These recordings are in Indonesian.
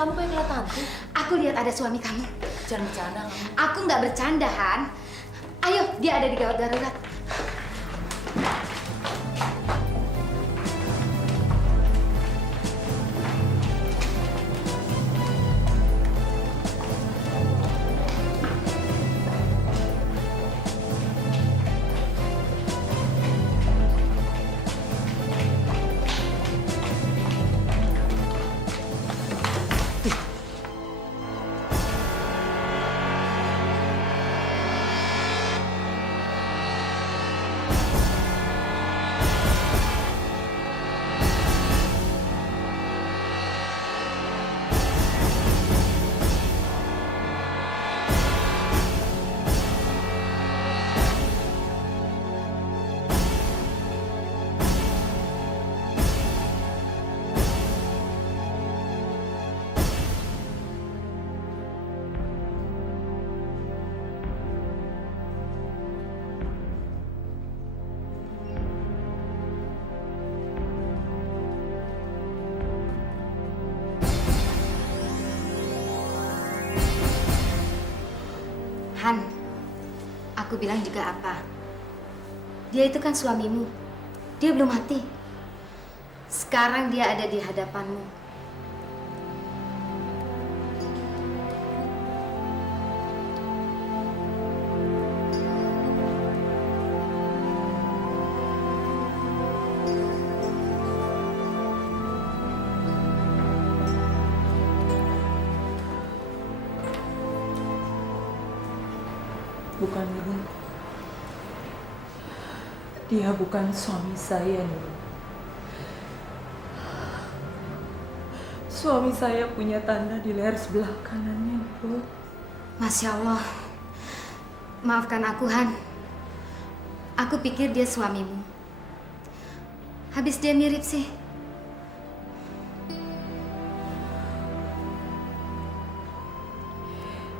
kamu kayak ngeliat hantu. Aku lihat ada suami kamu. Jangan bercanda kamu. Aku nggak bercanda, Han. Ayo, dia ada di gawat darurat. Han, aku bilang juga apa? Dia itu kan suamimu. Dia belum mati. Sekarang dia ada di hadapanmu. Bukan, Nurul. Dia bukan suami saya, Nurul. Suami saya punya tanda di leher sebelah kanannya, Nurul. Masya Allah. Maafkan aku, Han. Aku pikir dia suamimu. Habis dia mirip sih.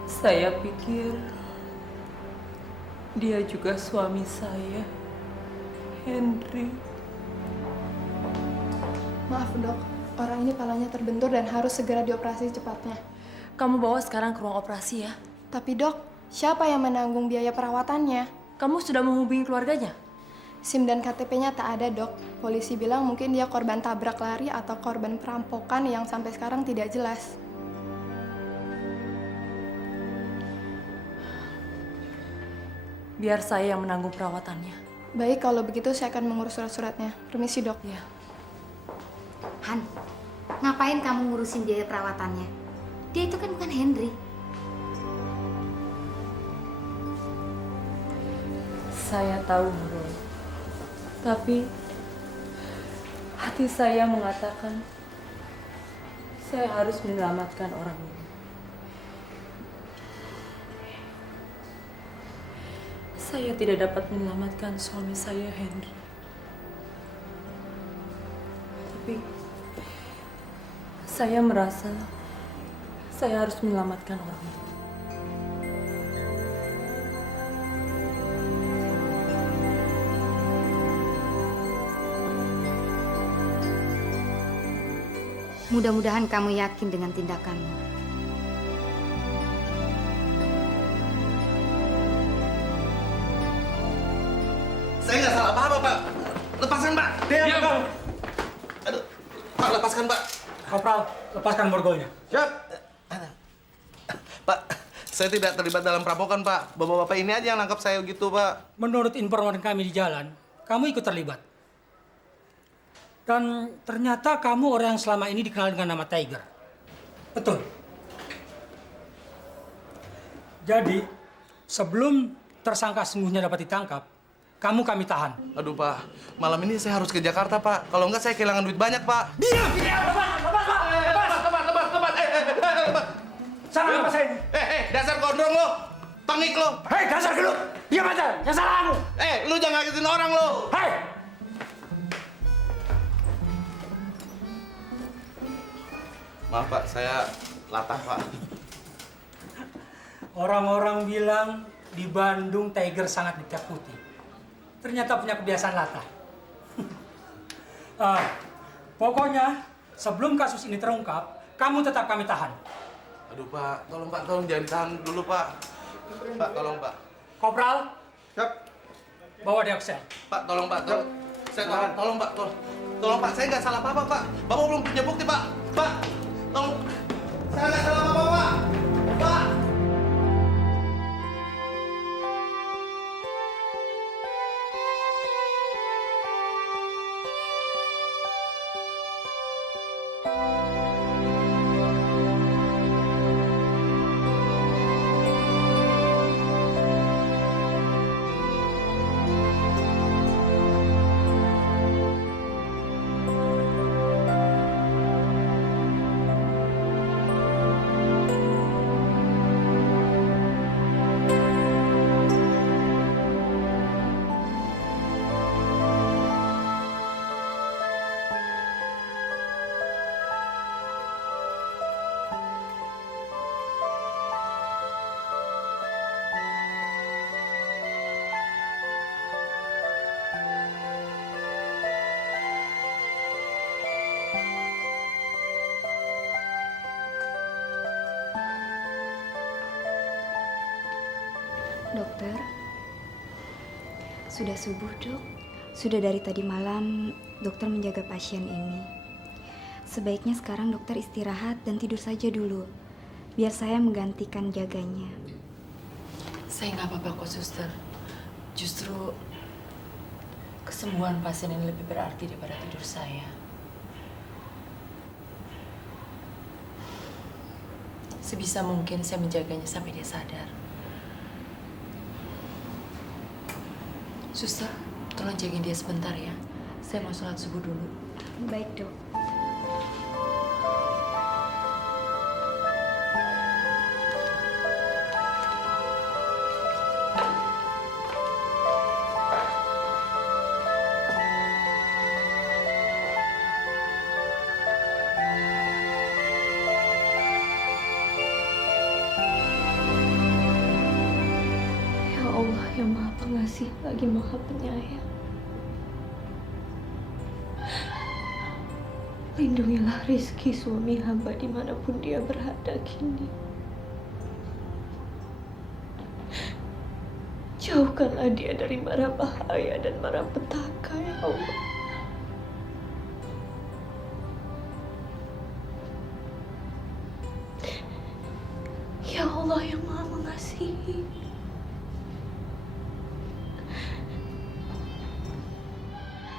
Saya pikir dia juga suami saya, Henry. Maaf dok, orang ini palanya terbentur dan harus segera dioperasi cepatnya. Kamu bawa sekarang ke ruang operasi ya. Tapi dok, siapa yang menanggung biaya perawatannya? Kamu sudah menghubungi keluarganya? SIM dan KTP-nya tak ada dok. Polisi bilang mungkin dia korban tabrak lari atau korban perampokan yang sampai sekarang tidak jelas. Biar saya yang menanggung perawatannya. Baik, kalau begitu saya akan mengurus surat-suratnya. Permisi dok. Ya. Han, ngapain kamu ngurusin biaya perawatannya? Dia itu kan bukan Henry. Saya tahu, Nurul. Tapi hati saya mengatakan saya harus menyelamatkan orang ini. Saya tidak dapat menyelamatkan suami saya, Henry. Tapi saya merasa saya harus menyelamatkan orang ini. Mudah-mudahan kamu yakin dengan tindakanmu. Saya nggak salah apa-apa, Pak. Lepaskan, Pak. Diam kamu. Aduh, Pak, lepaskan, Pak. Kopral, lepaskan borgolnya. Siap. Pak, saya tidak terlibat dalam perampokan, Pak. Bapak-bapak ini aja yang nangkap saya gitu, Pak. Menurut informasi kami di jalan, kamu ikut terlibat. Dan ternyata kamu orang yang selama ini dikenal dengan nama Tiger. Betul. Jadi, sebelum tersangka sungguhnya dapat ditangkap, kamu kami tahan. Aduh, Pak. Malam ini saya harus ke Jakarta, Pak. Kalau nggak saya kehilangan duit banyak, Pak. Diam! Lepas. Salah apa saya ini? Dasar gondrong lo. Pangik lo. Hei, dasar geduk! Diam aja! Yang salah kamu! Lu jangan ngagetin orang lo. Hei! Maaf, Pak. Saya latah, Pak. Orang-orang bilang di Bandung Tiger sangat ditakuti. Ternyata punya kebiasaan latah. Pokoknya sebelum kasus ini terungkap, kamu tetap kami tahan. Aduh Pak, tolong jangan ditahan dulu Pak. Pak, tolong Pak. Kopral, Siap. bawa dia ke sel. Pak, tolong Pak, tolong. Tolong Pak, tolong Pak, saya nggak salah apa-apa Pak. Bapak belum punya bukti Pak. Pak, tolong. Saya nggak salah apa-apa Pak. Pak. Dokter, sudah subuh, Dok. Sudah dari tadi malam dokter menjaga pasien ini. Sebaiknya sekarang dokter istirahat dan tidur saja dulu, biar saya menggantikan jaganya. Saya nggak apa-apa kok, suster. Justru kesembuhan pasien ini lebih berarti daripada tidur saya. Sebisa mungkin saya menjaganya sampai dia sadar. Suster, tolong jagain dia sebentar ya. Saya mau sholat subuh dulu. Baik, Dok. Ya Allah yang Maha Pengasih lagi Maha Penyayang. Lindungilah Rizky suami hamba dimanapun dia berada kini. Jauhkanlah dia dari mara bahaya dan mara petaka, ya Allah. Ya Allah yang Maha Mengasihi.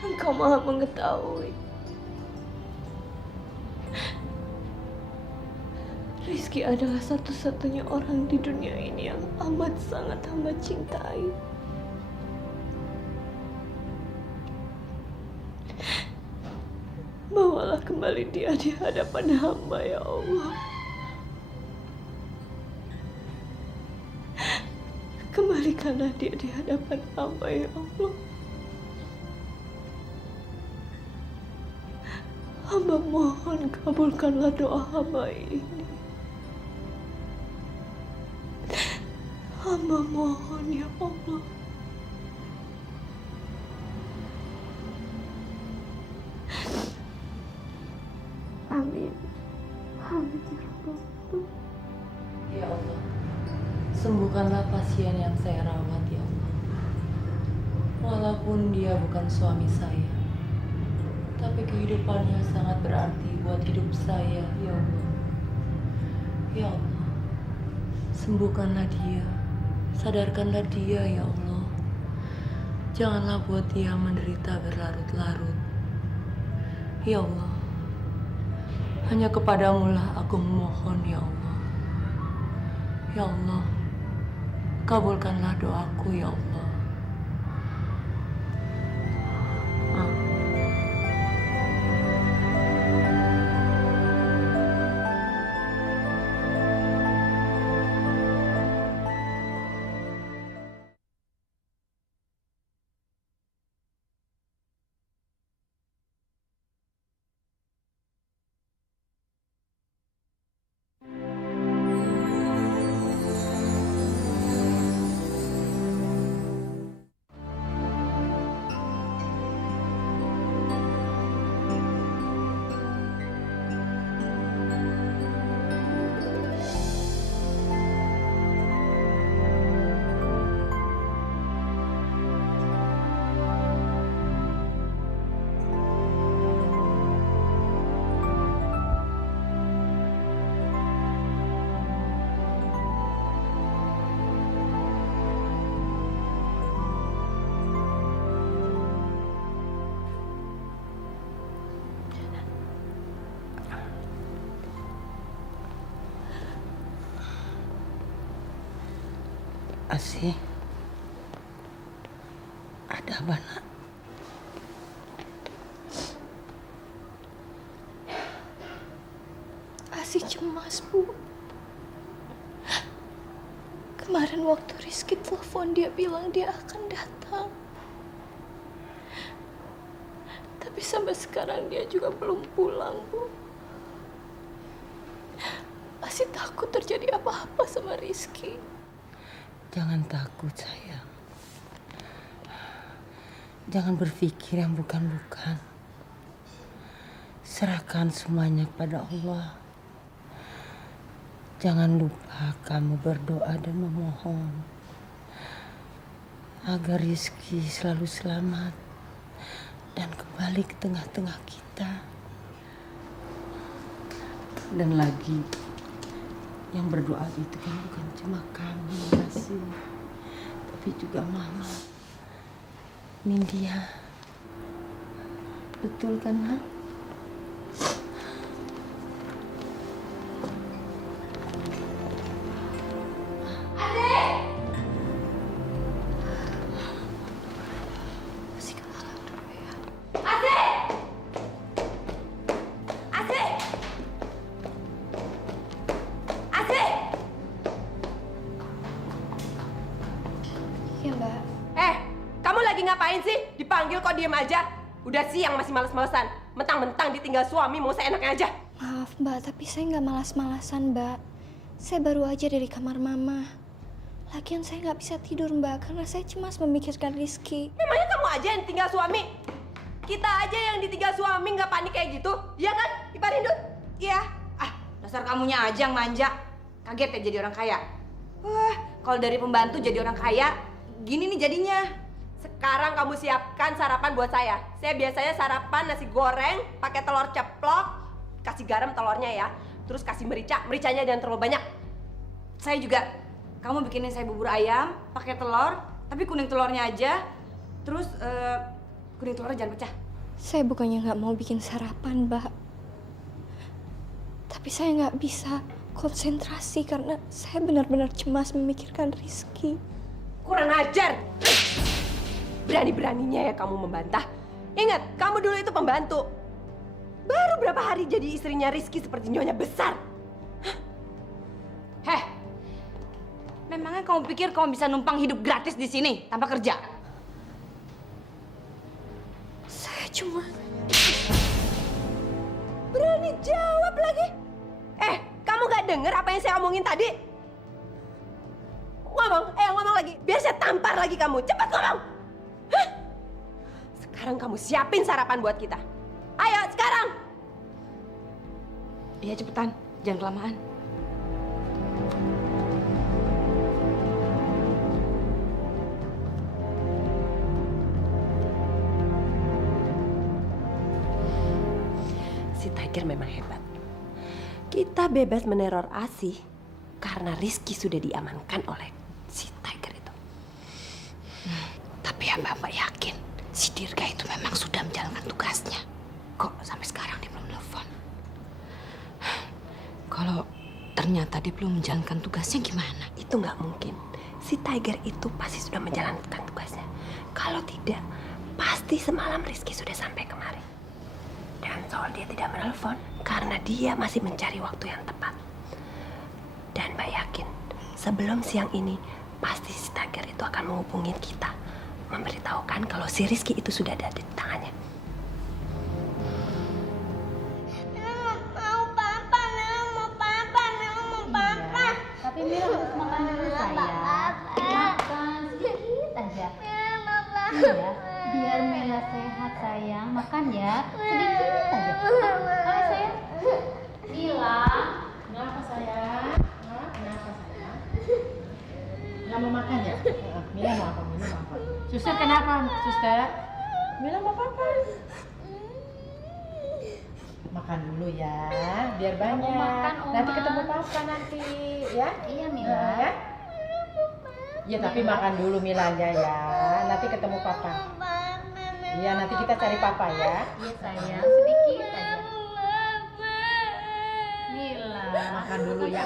Engkau Maha Mengetahui. Rizky adalah satu-satunya orang di dunia ini yang amat sangat hamba cintai. Bawalah kembali dia di hadapan hamba, ya Allah. Kembalikanlah dia di hadapan hamba, ya Allah. Hamba mohon kabulkanlah doa hamba ini. Hamba mohon, ya Allah. Amin. Amin, ya Rabbal. Ya Allah, sembuhkanlah pasien yang saya rawat, ya Allah. Walaupun dia bukan suami saya, tapi kehidupannya sangat berarti buat hidup saya, ya Allah. Ya Allah, sembuhkanlah dia, sadarkanlah dia, ya Allah. Janganlah buat dia menderita berlarut-larut. Ya Allah, hanya kepadamu lah aku memohon, ya Allah. Ya Allah, kabulkanlah doaku, ya Allah. Asih, ada apa nak? Asih cemas, Bu. Kemarin waktu Rizky telepon, dia bilang dia akan datang. Tapi sampai sekarang dia juga belum pulang, Bu. Asih takut terjadi apa-apa sama Rizky. Jangan takut sayang. Jangan berpikir yang bukan-bukan. Serahkan semuanya kepada Allah. Jangan lupa kamu berdoa dan memohon agar Rizky selalu selamat dan kembali ke tengah-tengah kita. Dan lagi, yang berdoa itu kan bukan cuma kamu, Asih, tapi juga Mama, Nindya. Betul kan, nak? Iya, Mbak. Kamu lagi ngapain sih? Dipanggil kok diem aja? Udah siang masih males-malesan. Mentang-mentang ditinggal suami mau seenaknya aja. Maaf, Mbak, tapi saya nggak malas-malasan, Mbak. Saya baru aja dari kamar Mama. Lagian saya nggak bisa tidur, Mbak, karena saya cemas memikirkan Rizky. Memangnya kamu aja yang ditinggal suami? Kita aja yang ditinggal suami nggak panik kayak gitu? Iya kan, Ipar Hindut? Iya. Dasar kamunya aja yang manja. Kaget ya jadi orang kaya. Wah, kalau dari pembantu jadi orang kaya, gini nih jadinya. Sekarang kamu siapkan sarapan buat saya. Saya biasanya sarapan nasi goreng, pakai telur ceplok, kasih garam telurnya ya. Terus kasih merica, mericanya jangan terlalu banyak. Saya juga. Kamu bikinin saya bubur ayam, pakai telur, tapi kuning telurnya aja. Terus kuning telurnya jangan pecah. Saya bukannya nggak mau bikin sarapan, Mbak. Tapi saya nggak bisa konsentrasi karena saya benar-benar cemas memikirkan Rizky. Kurang ajar. Berani-beraninya ya kamu membantah. Ingat, kamu dulu itu pembantu. Baru berapa hari jadi istrinya Rizky seperti nyonya besar. Heh, memangnya kamu pikir kamu bisa numpang hidup gratis di sini tanpa kerja? Saya cuma... Berani jawab lagi. Kamu gak denger apa yang saya omongin tadi? Ngomong lagi. Biar saya tampar lagi kamu. Cepat ngomong. Hah? Sekarang kamu siapin sarapan buat kita. Ayo, sekarang. Iya cepetan, jangan kelamaan. Si Tiger memang hebat. Kita bebas meneror Asih karena Rizky sudah diamankan oleh si Tiger itu. Tapi ya Mbak yakin si Dirga itu memang sudah menjalankan tugasnya. Kok sampai sekarang dia belum telepon? Kalau ternyata dia belum menjalankan tugasnya gimana? Itu nggak mungkin. Si Tiger itu pasti sudah menjalankan tugasnya. Kalau tidak, pasti semalam Rizky sudah sampai kemari. Dan soal dia tidak menelpon, karena dia masih mencari waktu yang tepat. Dan Mbak yakin, sebelum siang ini, pasti si Tiger itu akan menghubungi kita. Memberitahukan kalau si Rizky itu sudah ada di tangannya. Mau papa. Tapi Mira harus makan dulu sayang. Makan sedikit aja. Iya, biar Mela sehat sayang. Makan ya, sedikit aja. Hai sayang. Mila. Kenapa sayang? Kenapa sayang? Nggak mau makan ya? Mila mau apa? Suster kenapa? Suster? Mila mau apa? Makan dulu ya, biar banyak. Makan, Oma. Nanti ketemu papa nanti, ya? Iya Mila. Ya? Ya tapi makan dulu Milanya ya. Nanti ketemu papa. Iya nanti kita cari papa ya. Iya sayang, sedikit aja. Mila. Makan dulu ya.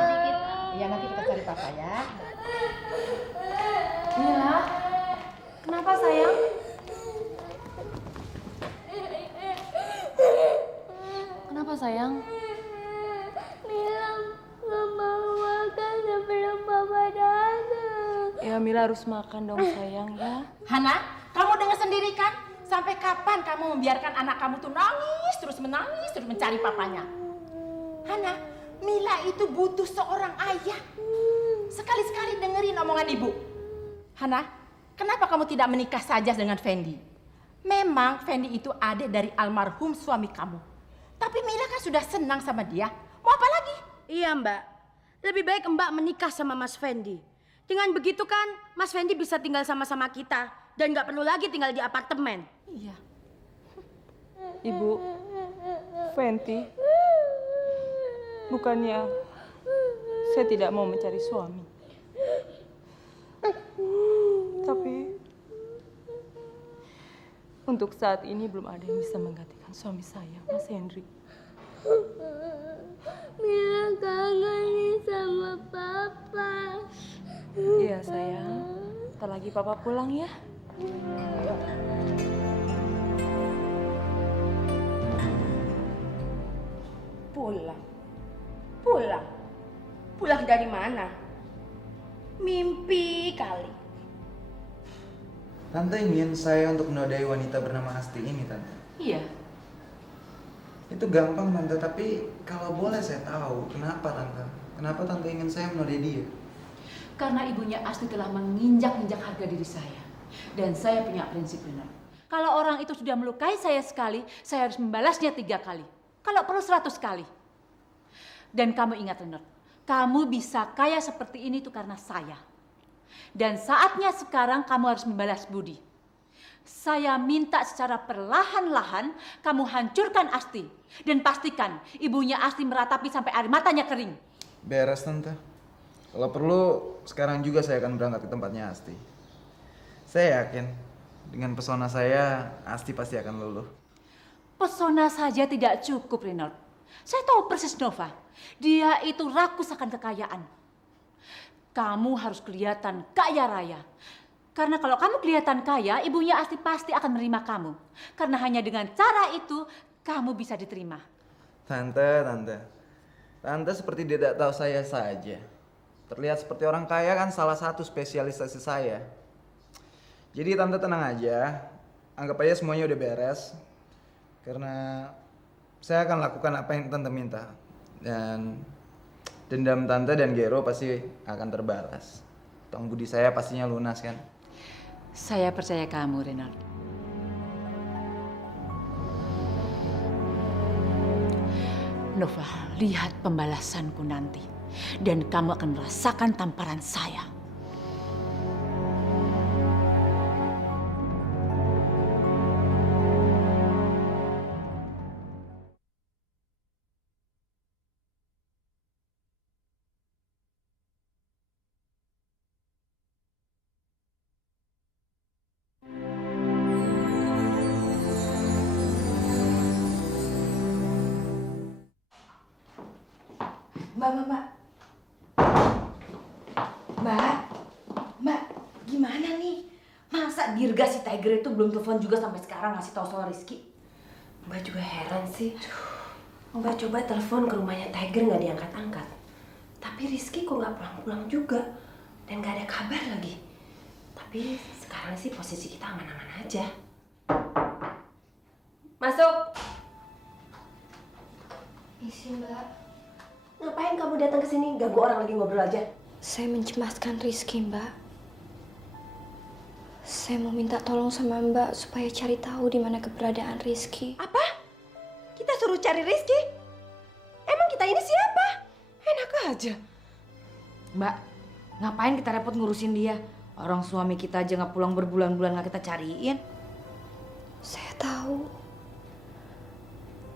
Sedikit. Iya nanti kita cari papa ya. Mila, kenapa sayang? Kenapa sayang? Mila nggak mau makan sebelum Papa datang. Ya Mila harus makan dong sayang ya. Hana, kamu dengar sendiri kan? Sampai kapan kamu membiarkan anak kamu tuh nangis terus mencari papanya? Hana, Mila itu butuh seorang ayah. Sekali-sekali dengerin omongan ibu. Hana, kenapa kamu tidak menikah saja dengan Fendi? Memang Fendi itu adik dari almarhum suami kamu. Tapi Mila kan sudah senang sama dia. Mau apa lagi? Iya Mbak, lebih baik Mbak menikah sama Mas Fendi. Dengan begitu kan Mas Fendi bisa tinggal sama-sama kita dan nggak perlu lagi tinggal di apartemen. Iya. Ibu, Fendi, bukannya saya tidak mau mencari suami. Tapi untuk saat ini belum ada yang bisa menggantikan suami saya, Mas Hendrik. Mila kangen nih sama Papa. Iya sayang, ntar lagi Papa pulang ya. Pulang dari mana? Mimpi kali. Tante ingin saya untuk menodai wanita bernama Asti ini, Tante. Iya. Itu gampang, Tante, tapi kalau boleh saya tahu, kenapa, Tante? Kenapa Tante ingin saya menodai dia? Karena ibunya Asti telah menginjak-injak harga diri saya. Dan saya punya prinsip benar. Kalau orang itu sudah melukai saya sekali, saya harus membalasnya 3 kali. Kalau perlu 100 kali. Dan kamu ingat, Renor, kamu bisa kaya seperti ini tuh karena saya. Dan saatnya sekarang kamu harus membalas budi. Saya minta secara perlahan-lahan kamu hancurkan Asti. Dan pastikan ibunya Asti meratapi sampai air matanya kering. Beres, Tante. Kalau perlu, sekarang juga saya akan berangkat ke tempatnya Asti. Saya yakin, dengan pesona saya, Asti pasti akan luluh. Pesona saja tidak cukup, Renor. Saya tahu persis Nova. Dia itu rakus akan kekayaan. Kamu harus kelihatan kaya raya. Karena kalau kamu kelihatan kaya, ibunya Asti pasti akan menerima kamu. Karena hanya dengan cara itu, kamu bisa diterima. Tante seperti tidak tahu saya saja. Terlihat seperti orang kaya kan salah satu spesialisasi saya. Jadi Tante tenang aja, anggap aja semuanya udah beres. Karena saya akan lakukan apa yang Tante minta. Dan dendam Tante dan Gero pasti akan terbalas. Utang budi saya pastinya lunas kan? Saya percaya kamu, Renor. Nova, lihat pembalasanku nanti. Dan kamu akan merasakan tamparan saya. Mbak, gimana nih? Masa Dirga si Tiger itu belum telepon juga sampai sekarang ngasih tahu soal Rizky? Mbak juga heran sih. Mbak coba telepon ke rumahnya Tiger nggak diangkat-angkat. Tapi Rizky kok nggak pulang-pulang juga. Dan nggak ada kabar lagi. Tapi sekarang sih posisi kita aman-aman aja. Masuk. Isi Mbak. Ngapain kamu datang ke sini? Ganggu orang lagi ngobrol aja. Saya mencemaskan Rizky, Mbak. Saya mau minta tolong sama Mbak supaya cari tahu di mana keberadaan Rizky. Apa? Kita suruh cari Rizky? Emang kita ini siapa? Enak aja. Mbak, ngapain kita repot ngurusin dia? Orang suami kita aja nggak pulang berbulan-bulan nggak kita cariin. Saya tahu.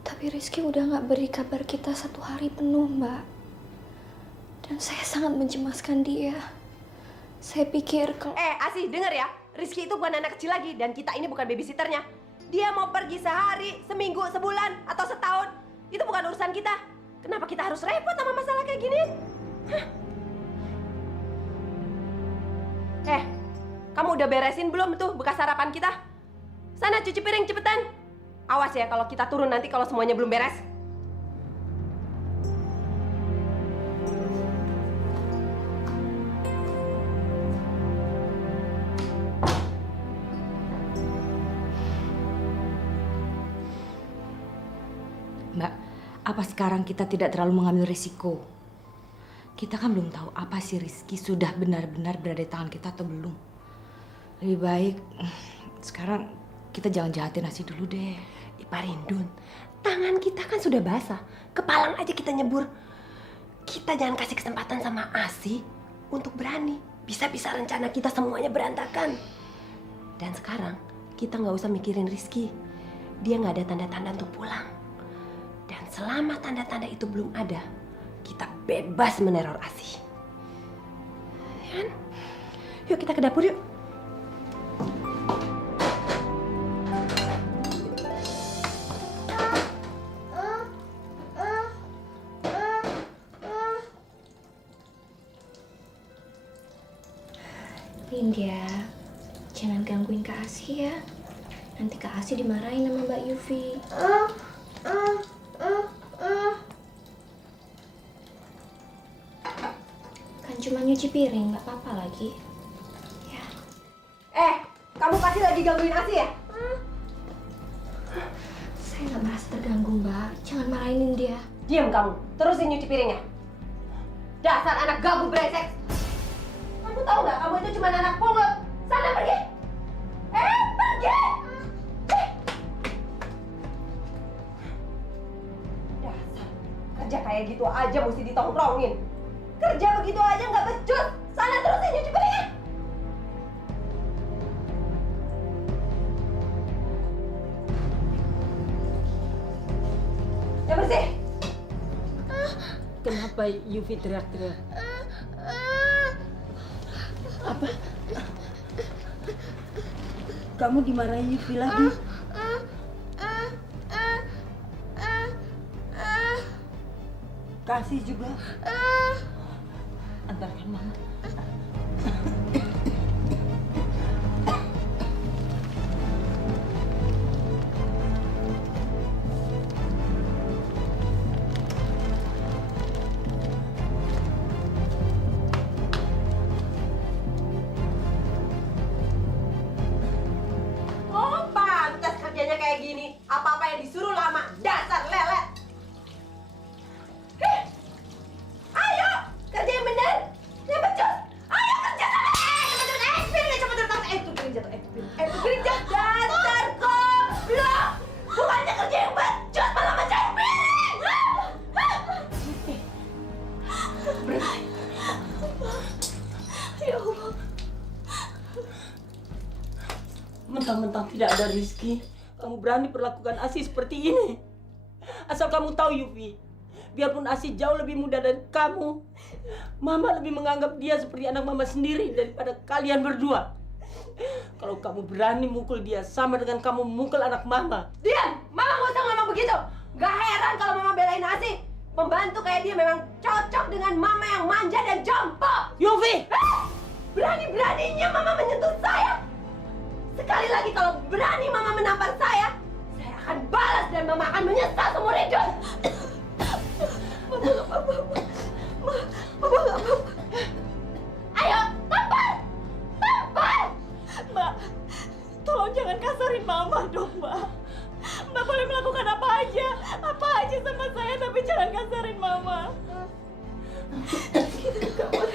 Tapi Rizky udah nggak beri kabar kita 1 hari penuh, Mbak. Dan saya sangat mencemaskan dia. Saya pikir kalau... Asih, denger ya. Rizky itu bukan anak kecil lagi dan kita ini bukan babysitternya. Dia mau pergi sehari, seminggu, sebulan, atau setahun. Itu bukan urusan kita. Kenapa kita harus repot sama masalah kayak gini? Hah? Kamu udah beresin belum tuh bekas sarapan kita? Sana cuci piring cepetan. Awas ya kalau kita turun nanti kalau semuanya belum beres. Mbak, apa sekarang kita tidak terlalu mengambil risiko? Kita kan belum tahu apa si Rizky sudah benar-benar berada di tangan kita atau belum. Lebih baik sekarang kita jangan jahatin Asi dulu deh. Parindun, tangan kita kan sudah basah. Kepalang aja kita nyebur. Kita jangan kasih kesempatan sama Asi untuk berani. Bisa-bisa rencana kita semuanya berantakan. Dan sekarang kita nggak usah mikirin Rizky. Dia nggak ada tanda-tanda untuk pulang. Dan selama tanda-tanda itu belum ada, kita bebas meneror Asi. Ya kan? Yuk kita ke dapur yuk. India, jangan gangguin Kak Asi ya. Nanti Kak Asi dimarahin sama Mbak Yufi. Kan cuma nyuci piring, nggak apa-apa lagi. Ya. Kamu pasti lagi gangguin Asi ya? Saya nggak merasa terganggu, Mbak. Jangan marahin dia. Diam kamu, terusin nyuci piringnya. Dasar anak ganggu brengsek. Kamu tahu nggak, kamu itu cuma anak pungut. Sana pergi. Pergi. Dasar, kerja kayak gitu aja mesti ditongkrongin. Kerja begitu aja nggak becus. Sana terusin nyuci piringnya. Ya bersih. Kenapa Yufi teriak-teriak? Apa? Kamu dimarahin Yufi lagi? Kasih juga. Antarkan mama. Kayak gini, apa-apa yang disuruh lama, dasar lelet. Ayo, kerja yang benar, yang becus. Ayo kerja sana. Piringnya cepet jatuh. Itu piring jatuh. Itu piring jatuh. Dasar goblok. Bukannya kerja yang becus, malah mecahin piring. Berhenti. Ya Allah. Mentang-mentang tidak ada Rizky, kamu berani perlakukan Asi seperti ini. Asal kamu tahu Yufi, biarpun Asi jauh lebih muda dari kamu, Mama lebih menganggap dia seperti anak Mama sendiri daripada kalian berdua. Kalau kamu berani mukul dia sama dengan kamu mukul anak Mama. Diam! Mama nggak usah ngomong begitu. Gak heran kalau Mama belain Asi. Pembantu kayak dia memang cocok dengan Mama yang manja dan jompo. Yufi! Berani-beraninya Mama menyentuh saya. Sekali lagi kalau berani Mama menampar saya akan balas dan Mama akan menyesal seumur hidup. Mama nggak apa-apa. Mama nggak apa-apa. Ayo, tampar! Tampar! Mbak, tolong jangan kasarin Mama dong, Mbak. Mbak boleh melakukan apa aja sama saya, tapi jangan kasarin Mama. Kita ke kamar.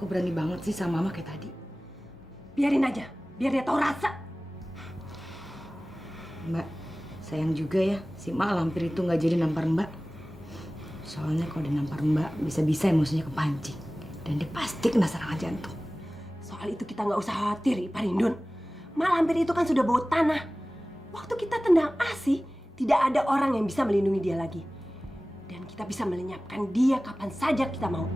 Kok berani banget sih sama Mama kayak tadi? Biarin aja, biar dia tahu rasa. Mbak, sayang juga ya si Mak Lampir itu nggak jadi nampar Mbak. Soalnya kalau dia nampar Mbak, bisa-bisa emosinya kepancing. Dan dia pasti kena serangan jantung. Soal itu kita nggak usah khawatir, Parindun. Mak Lampir itu kan sudah bawa tanah. Waktu kita tendang Asi, tidak ada orang yang bisa melindungi dia lagi. Dan kita bisa melenyapkan dia kapan saja kita mau.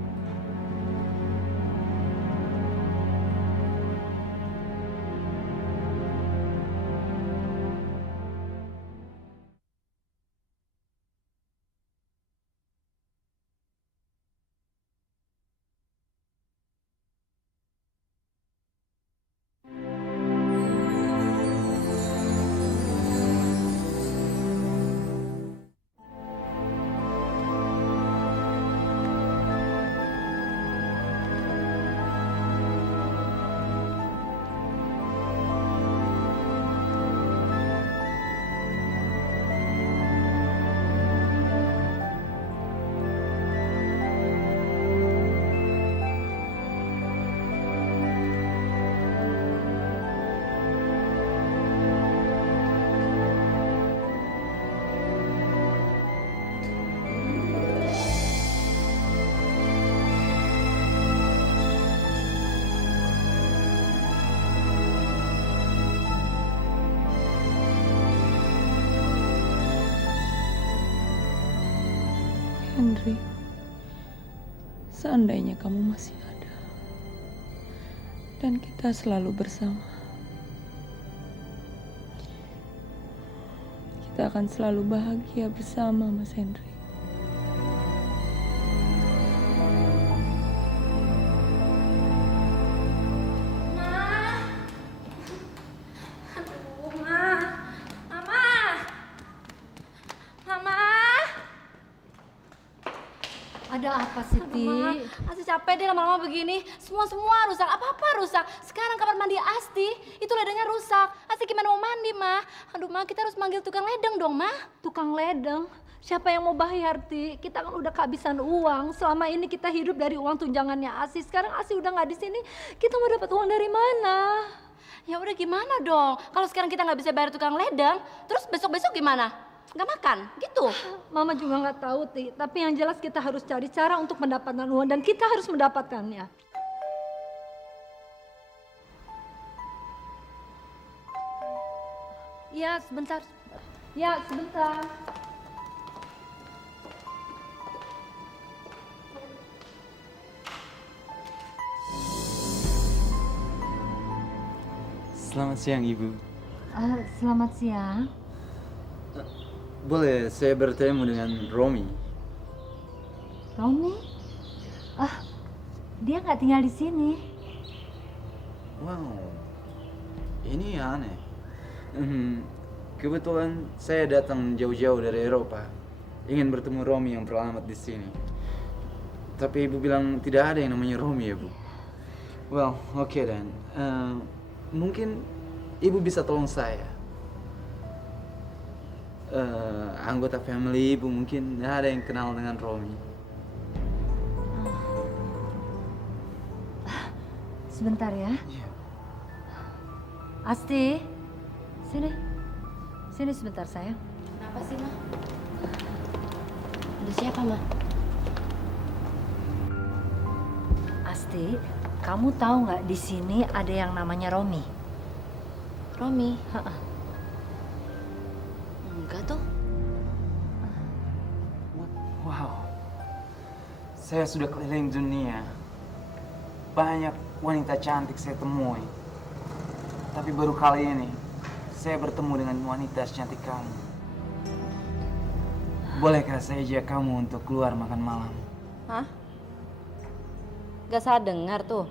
Henry, seandainya kamu masih ada dan kita selalu bersama, kita akan selalu bahagia bersama, Mas Henry. Ada apa sih, Ti? Asti capek deh lama-lama begini. Semua rusak. Apa-apa rusak. Sekarang kamar mandi Asti, itu ledengnya rusak. Asti gimana mau mandi, Ma? Aduh, Ma, kita harus manggil tukang ledeng dong, Ma. Tukang ledeng? Siapa yang mau bayar, Ti? Kita kan udah kehabisan uang. Selama ini kita hidup dari uang tunjangannya Asi. Sekarang Asi udah nggak di sini. Kita mau dapat uang dari mana? Ya udah gimana dong? Kalau sekarang kita nggak bisa bayar tukang ledeng, terus besok-besok gimana? Nggak makan, gitu. Mama juga nggak tahu, Ti. Tapi yang jelas kita harus cari cara untuk mendapatkan uang dan kita harus mendapatkannya. Ya, sebentar. Ya, sebentar. Selamat siang, Ibu. Selamat siang. Boleh saya bertemu dengan Romi? Romi? Dia nggak tinggal di sini. Wow, ini aneh. Kebetulan saya datang jauh-jauh dari Eropa, ingin bertemu Romi yang beralamat di sini. Tapi Ibu bilang tidak ada yang namanya Romi ya, Bu. Well, oke dan. Mungkin Ibu bisa tolong saya. Anggota family Ibu mungkin ada yang kenal dengan Romi. Sebentar ya. Iya. Asti, sini. Sini sebentar, sayang. Kenapa sih, Ma? Ada siapa, Ma? Asti, kamu tahu nggak di sini ada yang namanya Romi? Romi? Enggak tuh. Wow, saya sudah keliling dunia. Banyak wanita cantik saya temui. Tapi baru kali ini, saya bertemu dengan wanita secantik kamu. Bolehkah saya ajak kamu untuk keluar makan malam? Hah? Gak salah dengar tuh.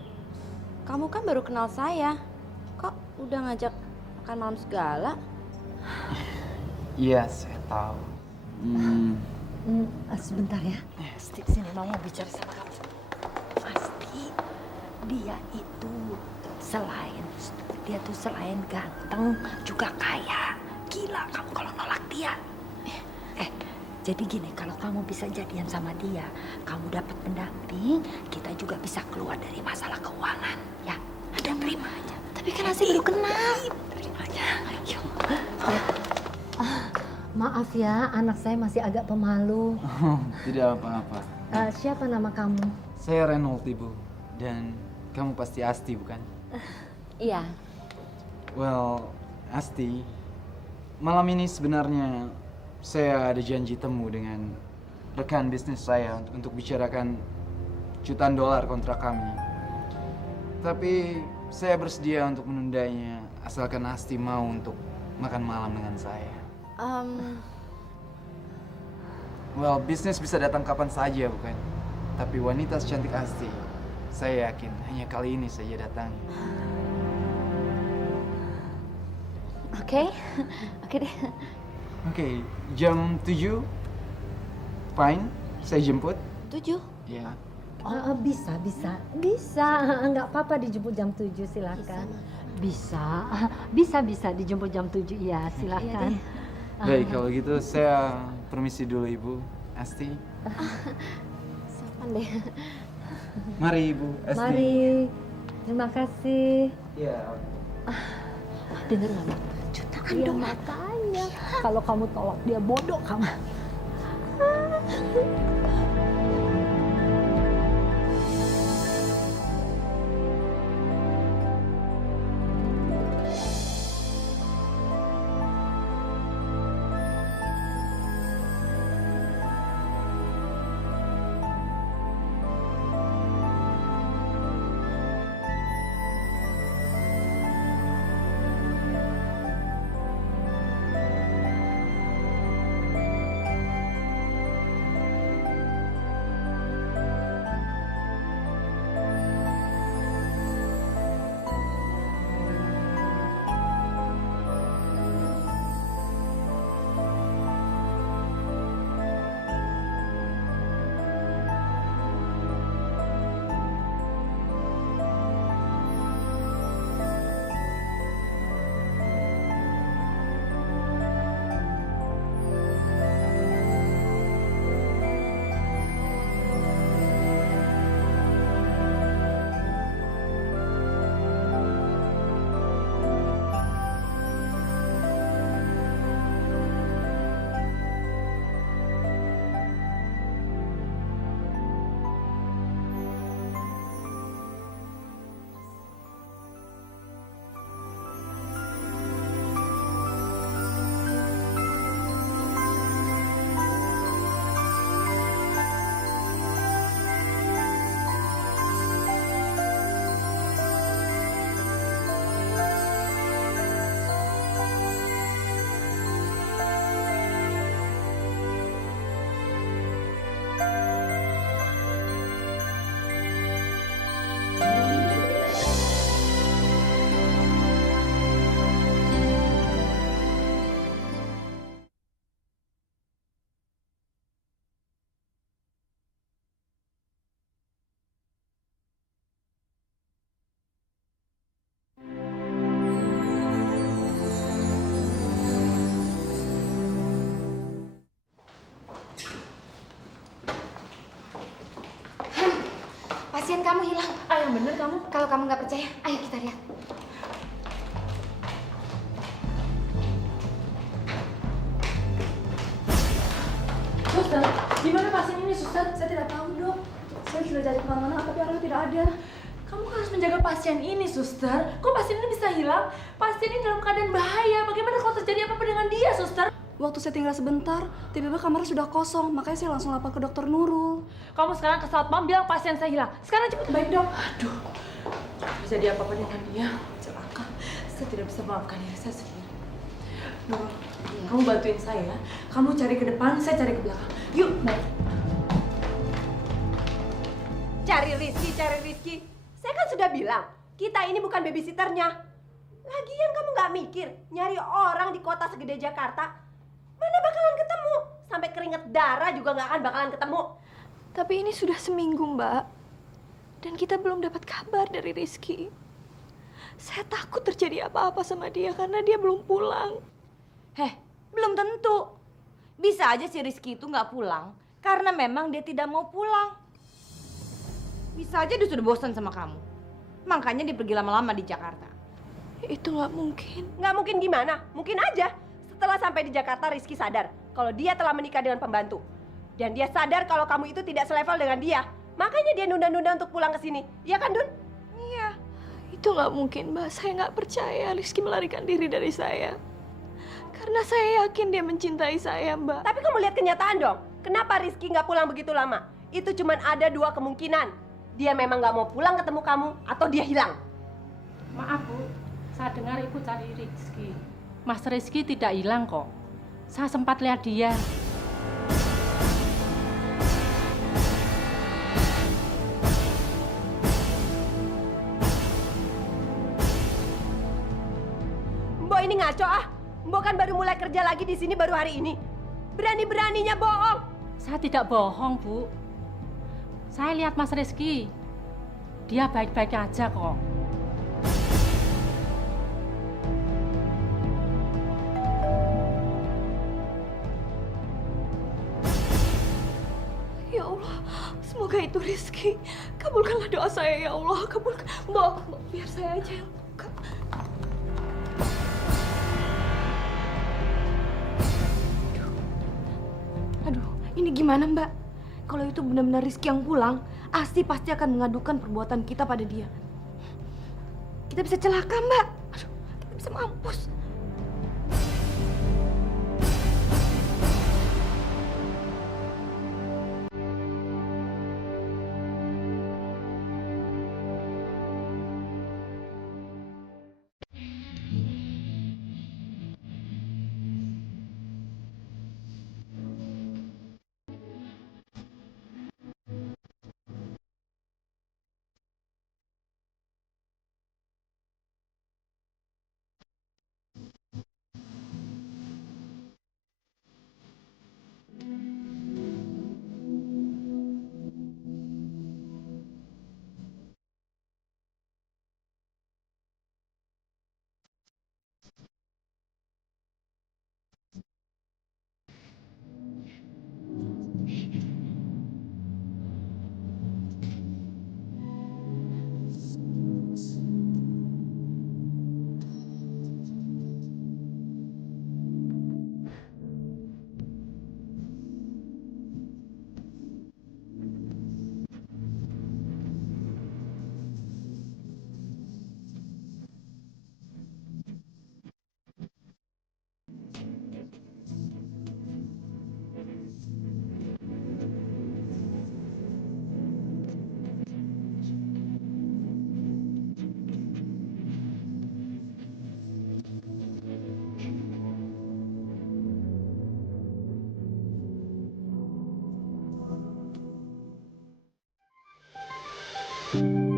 Kamu kan baru kenal saya. Kok udah ngajak makan malam segala? Iya, saya tahu. Sebentar ya. Asti, sini mama mau bicara sama kamu. Asti, dia tuh selain ganteng juga kaya. Gila kamu kalau nolak dia. Jadi gini, kalau kamu bisa jadian sama dia, kamu dapat pendamping, kita juga bisa keluar dari masalah keuangan, ya. Ada terima aja. Tapi kan Asi baru kenal. Terima aja. Ayo. Maaf ya, anak saya masih agak pemalu. Tidak apa-apa. Siapa nama kamu? Saya Renold, Ibu. Dan kamu pasti Asti, bukan? Iya. Well, Asti, malam ini sebenarnya saya ada janji temu dengan rekan bisnis saya untuk bicarakan jutaan dolar kontrak kami. Tapi saya bersedia untuk menundanya asalkan Asti mau untuk makan malam dengan saya. Well, bisnis bisa datang kapan saja, bukan? Tapi wanita secantik Asti, saya yakin hanya kali ini saja datang. Oke deh. Oke, jam 7? Fine, saya jemput. 7? Ya. Bisa. Nggak apa-apa dijemput jam 7, silakan. Bisa dijemput jam 7, ya silakan. Baik, kalau gitu saya permisi dulu Ibu Asti. Sopan deh. Mari Ibu Asti. Mari, terima kasih. Iya. Dengar nggak? Jutaan dong. Makanya. Kalau kamu tolak dia bodoh kamu. Pasien kamu hilang. Yang bener kamu. Kalau kamu nggak percaya, ayo kita lihat. Suster, di mana pasien ini, suster? Saya tidak tahu, Dok. Saya sudah cari kemana-mana, tapi orangnya tidak ada. Kamu harus menjaga pasien ini, suster. Kok pasien ini bisa hilang? Pasien ini dalam keadaan bahaya. Bagaimana kalau terjadi apa-apa dengan dia, suster? Waktu saya tinggal sebentar, tiba-tiba kamarnya sudah kosong, makanya saya langsung lapor ke dokter Nurul. Kamu sekarang ke satpam bilang pasien saya hilang. Sekarang cepat. Baik, Dok. Aduh, terjadi apa-apa dengan dia? Celaka. Saya tidak bisa memaafkan diri saya sendiri. Nurul, kamu bantuin saya ya. Kamu cari ke depan, saya cari ke belakang. Yuk, baik. Cari Rizky. Saya kan sudah bilang, kita ini bukan babysitternya. Lagian kamu nggak mikir nyari orang di kota segede Jakarta? Mana bakalan ketemu? Sampai keringet darah juga nggak akan bakalan ketemu. Tapi ini sudah seminggu, Mbak. Dan kita belum dapat kabar dari Rizky. Saya takut terjadi apa-apa sama dia karena dia belum pulang. Belum tentu. Bisa aja si Rizky itu nggak pulang karena memang dia tidak mau pulang. Bisa aja dia sudah bosan sama kamu. Makanya dia pergi lama-lama di Jakarta. Itu nggak mungkin. Nggak mungkin gimana? Mungkin aja. Setelah sampai di Jakarta, Rizky sadar kalau dia telah menikah dengan pembantu. Dan dia sadar kalau kamu itu tidak selevel dengan dia. Makanya dia nunda-nunda untuk pulang ke sini. Iya kan, Dun? Iya. Itu nggak mungkin, Mbak. Saya nggak percaya Rizky melarikan diri dari saya. Karena saya yakin dia mencintai saya, Mbak. Tapi kamu lihat kenyataan dong. Kenapa Rizky nggak pulang begitu lama? Itu cuma ada dua kemungkinan. Dia memang nggak mau pulang ketemu kamu, atau dia hilang. Maaf Bu, saya dengar Ibu cari Rizky. Mas Rizky tidak hilang kok. Saya sempat lihat dia. Mbok ini ngaco ah. Mbok kan baru mulai kerja lagi di sini baru hari ini. Berani-beraninya bohong. Saya tidak bohong, Bu. Saya lihat Mas Rizky. Dia baik-baik aja kok. Ya Allah, semoga itu Rizky. Kabulkanlah doa saya, ya Allah. Kabulkan. Mbak, biar saya aja yang buka. Aduh, ini gimana Mbak? Kalau itu benar-benar Rizky yang pulang, Asti pasti akan mengadukan perbuatan kita pada dia. Kita bisa celaka Mbak. Aduh, kita bisa mampus. Thank you.